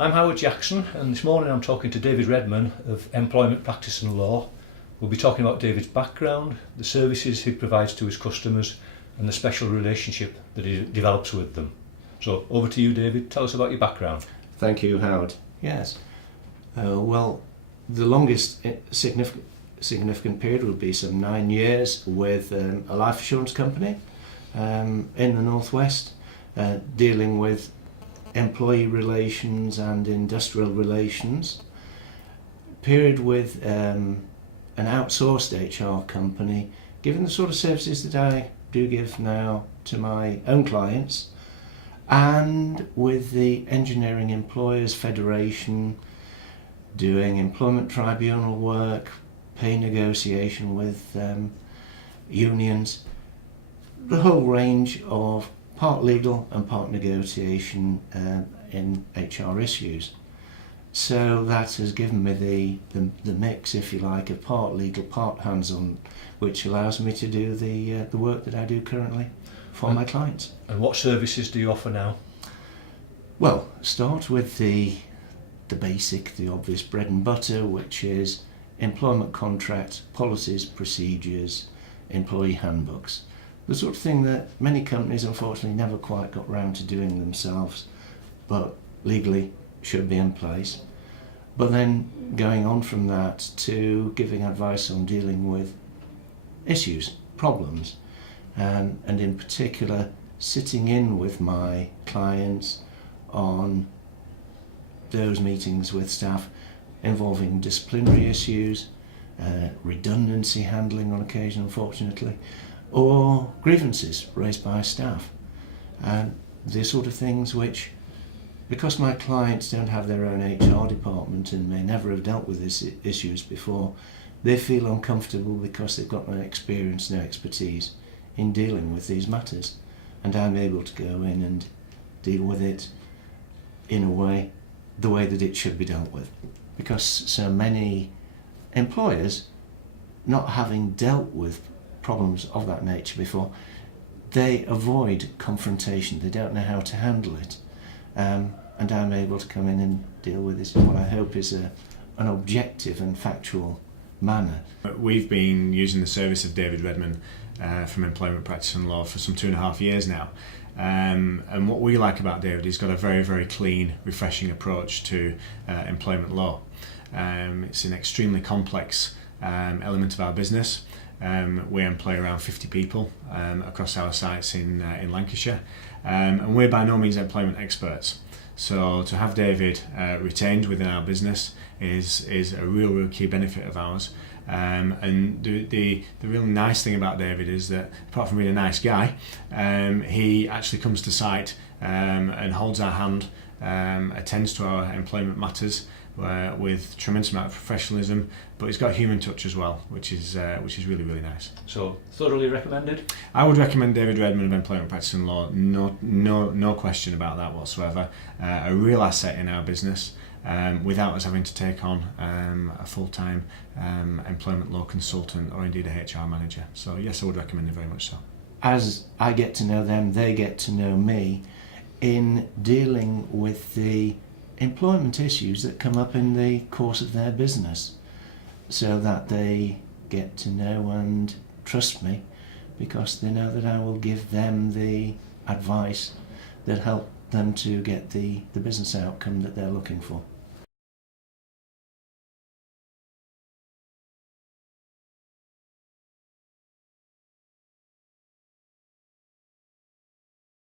I'm Howard Jackson, and this morning I'm talking to David Redman of Employment Practice and Law. We'll be talking about David's background, the services he provides to his customers, and the special relationship that he develops with them. So over to you, David. Tell us about your background. Thank you, Howard. Yes. Well, the longest significant period would be some 9 years with a life insurance company in the Northwest, dealing with employee relations and industrial relations. Period with an outsourced HR company, given the sort of services that I do give now to my own clients, and with the Engineering Employers Federation, doing employment tribunal work, pay negotiation with unions, the whole range of part legal and part negotiation in HR issues. So that has given me the mix, if you like, of part legal, part hands-on, which allows me to do the work that I do currently for my clients. And what services do you offer now? Well, start with the basic, the obvious bread and butter, which is employment contracts, policies, procedures, employee handbooks. The sort of thing that many companies unfortunately never quite got round to doing themselves, but legally should be in place. But then going on from that to giving advice on dealing with issues, problems, and in particular sitting in with my clients on those meetings with staff involving disciplinary issues, redundancy handling on occasion unfortunately, or grievances raised by staff, and the sort of things which, because my clients don't have their own HR department and may never have dealt with these issues before, they feel uncomfortable because they've got no experience, no expertise in dealing with these matters, and I'm able to go in and deal with it in a way, the way that it should be dealt with. Because so many employers, not having dealt with problems of that nature before, they avoid confrontation, they don't know how to handle it, and I'm able to come in and deal with this in what I hope is an objective and factual manner. We've been using the service of David Redman from Employment Practice and Law for some 2.5 years now, and what we like about David, he's got a very, very clean, refreshing approach to employment law. It's an extremely complex element of our business. We employ around 50 people across our sites in Lancashire, and we're by no means employment experts. So to have David retained within our business is a real key benefit of ours. And the really nice thing about David is that, apart from being a nice guy, he actually comes to site and holds our hand, attends to our employment matters with tremendous amount of professionalism, but he's got a human touch as well, which is really, really nice. So thoroughly recommended? I would recommend David Redman of Employment Practice and Law, no question about that whatsoever. A real asset in our business, without us having to take on a full-time employment law consultant or indeed a HR manager. So yes, I would recommend it very much so. As I get to know them, they get to know me in dealing with the employment issues that come up in the course of their business, so that they get to know and trust me, because they know that I will give them the advice that help them to get the business outcome that they're looking for.